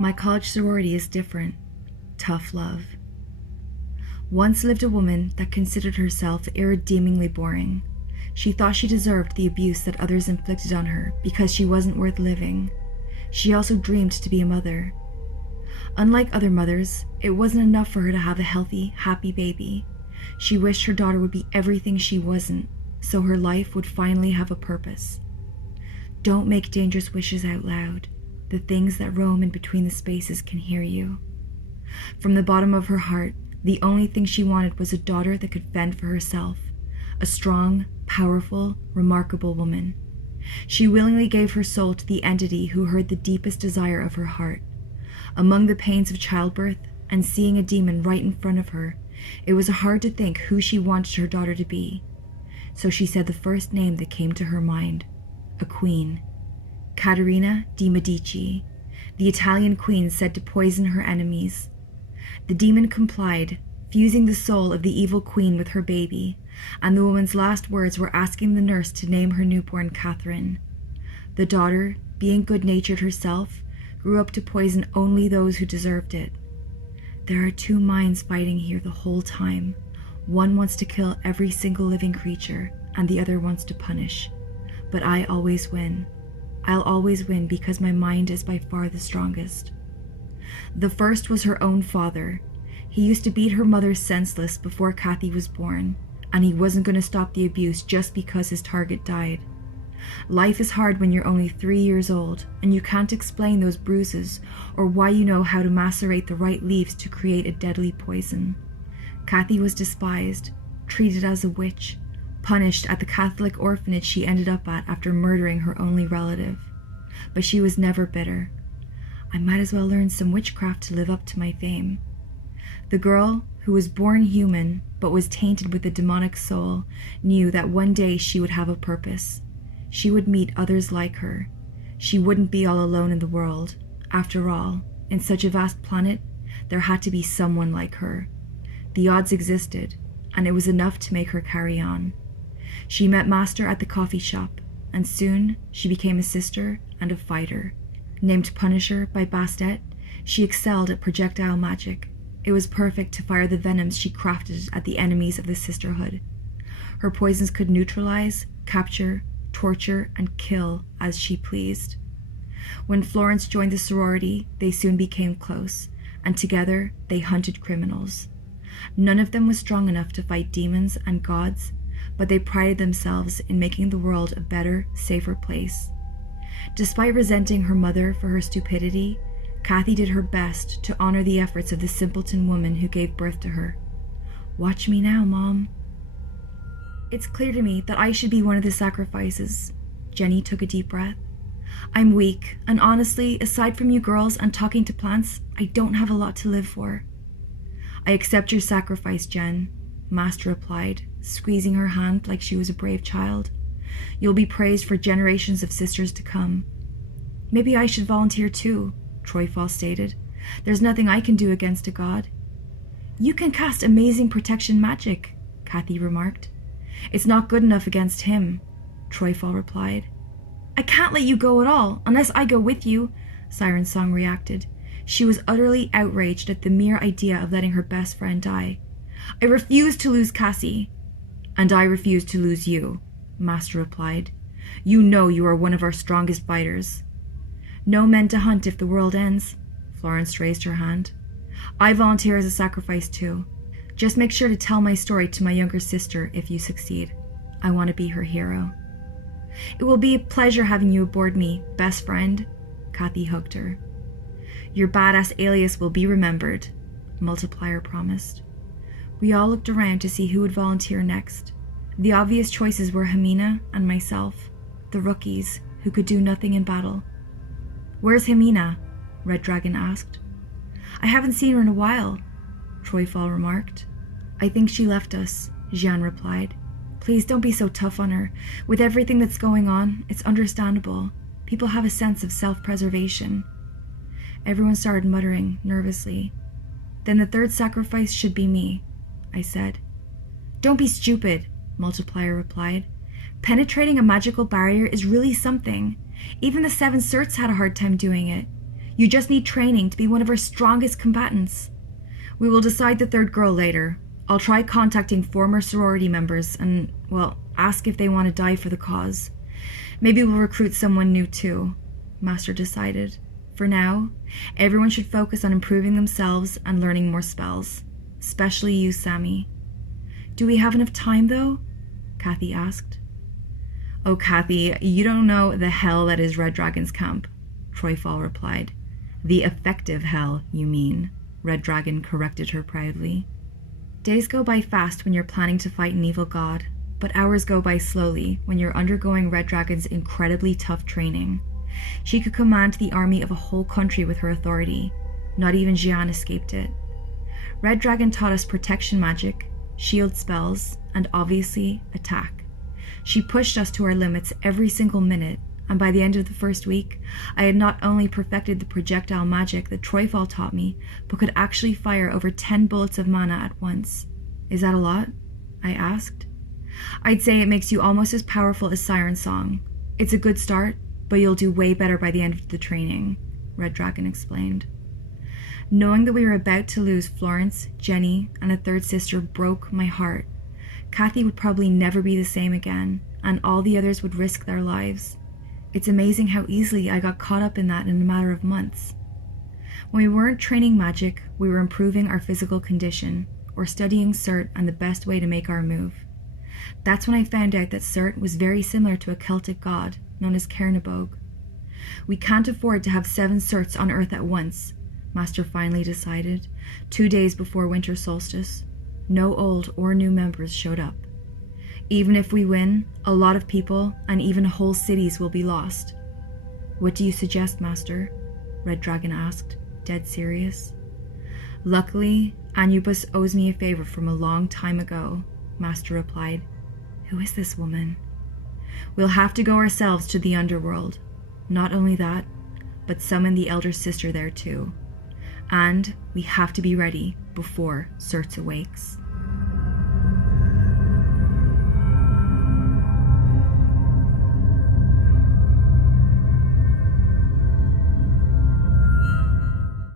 My college sorority is different. Tough love. Once lived a woman that considered herself irredeemingly boring. She thought she deserved the abuse that others inflicted on her because she wasn't worth living. She also dreamed to be a mother. Unlike other mothers, it wasn't enough for her to have a healthy, happy baby. She wished her daughter would be everything she wasn't, so her life would finally have a purpose. Don't make dangerous wishes out loud. The things that roam in between the spaces can hear you. From the bottom of her heart, the only thing she wanted was a daughter that could fend for herself, a strong, powerful, remarkable woman. She willingly gave her soul to the entity who heard the deepest desire of her heart. Among the pains of childbirth and seeing a demon right in front of her, it was hard to think who she wanted her daughter to be. So she said the first name that came to her mind, a queen. Caterina di Medici, the Italian queen said to poison her enemies. The demon complied, fusing the soul of the evil queen with her baby, and the woman's last words were asking the nurse to name her newborn Catherine. The daughter, being good-natured herself, grew up to poison only those who deserved it. There are two minds fighting here the whole time. One wants to kill every single living creature, and the other wants to punish. But I always win. I'll always win because my mind is by far the strongest. The first was her own father. He used to beat her mother senseless before Kathy was born, and he wasn't going to stop the abuse just because his target died. Life is hard when you're only 3 years old, and you can't explain those bruises or why you know how to macerate the right leaves to create a deadly poison. Kathy was despised, treated as a witch, punished at the Catholic orphanage she ended up at after murdering her only relative. But she was never bitter. I might as well learn some witchcraft to live up to my fame. The girl, who was born human but was tainted with a demonic soul, knew that one day she would have a purpose. She would meet others like her. She wouldn't be all alone in the world. After all, in such a vast planet, there had to be someone like her. The odds existed, and it was enough to make her carry on. She met Master at the coffee shop, and soon she became a sister and a fighter. Named Punisher by Bastet, she excelled at projectile magic. It was perfect to fire the venoms she crafted at the enemies of the sisterhood. Her poisons could neutralize, capture, torture, and kill as she pleased. When Florence joined the sorority, they soon became close, and together they hunted criminals. None of them was strong enough to fight demons and gods, but they prided themselves in making the world a better, safer place. Despite resenting her mother for her stupidity, Kathy did her best to honor the efforts of the simpleton woman who gave birth to her. Watch me now, Mom. It's clear to me that I should be one of the sacrifices. Jenny took a deep breath. I'm weak, and honestly, aside from you girls and talking to plants, I don't have a lot to live for. I accept your sacrifice, Jen, Master replied, squeezing her hand like she was a brave child. You'll be praised for generations of sisters to come. Maybe I should volunteer too, Troyfall stated. There's nothing I can do against a god. You can cast amazing protection magic, Kathy remarked. It's not good enough against him, Troyfall replied. I can't let you go at all, unless I go with you, Siren Song reacted. She was utterly outraged at the mere idea of letting her best friend die. I refuse to lose Cassie. And I refuse to lose you, Master replied. You know you are one of our strongest fighters. No men to hunt if the world ends, Florence raised her hand. I volunteer as a sacrifice too. Just make sure to tell my story to my younger sister if you succeed. I want to be her hero. It will be a pleasure having you aboard me, best friend. Kathy hugged her. Your badass alias will be remembered, Multiplier promised. We all looked around to see who would volunteer next. The obvious choices were Hamina and myself, the rookies who could do nothing in battle. Where's Hamina? Red Dragon asked. I haven't seen her in a while, Troyfall remarked. I think she left us, Jeanne replied. Please don't be so tough on her. With everything that's going on, it's understandable. People have a sense of self-preservation. Everyone started muttering nervously. Then the third sacrifice should be me, I said. Don't be stupid, Multiplier replied. Penetrating a magical barrier is really something. Even the 7 certs had a hard time doing it. You just need training to be one of our strongest combatants. We will decide the third girl later. I'll try contacting former sorority members and, well, ask if they want to die for the cause. Maybe we'll recruit someone new too, Master decided. For now, everyone should focus on improving themselves and learning more spells, especially you, Sammy. Do we have enough time, though? Kathy asked. Oh, Kathy, you don't know the hell that is Red Dragon's camp, Troyfall replied. The effective hell, you mean, Red Dragon corrected her proudly. Days go by fast when you're planning to fight an evil god, but hours go by slowly when you're undergoing Red Dragon's incredibly tough training. She could command the army of a whole country with her authority. Not even Jian escaped it. Red Dragon taught us protection magic, shield spells, and obviously attack. She pushed us to our limits every single minute, and by the end of the first week, I had not only perfected the projectile magic that Troyfall taught me, but could actually fire over 10 bullets of mana at once. Is that a lot? I asked. I'd say it makes you almost as powerful as Siren Song. It's a good start, but you'll do way better by the end of the training, Red Dragon explained. Knowing that we were about to lose Florence, Jenny, and a third sister broke my heart. Kathy would probably never be the same again, and all the others would risk their lives. It's amazing how easily I got caught up in that in a matter of months. When we weren't training magic, we were improving our physical condition, or studying Cert and the best way to make our move. That's when I found out that Cert was very similar to a Celtic god known as Cernabog. We can't afford to have 7 Certs on Earth at once, Master finally decided, 2 days before winter solstice. No old or new members showed up. Even if we win, a lot of people and even whole cities will be lost. What do you suggest, Master? Red Dragon asked, dead serious. Luckily, Anubis owes me a favor from a long time ago, Master replied. Who is this woman? We'll have to go ourselves to the underworld. Not only that, but summon the elder sister there too. And we have to be ready before Cert awakes.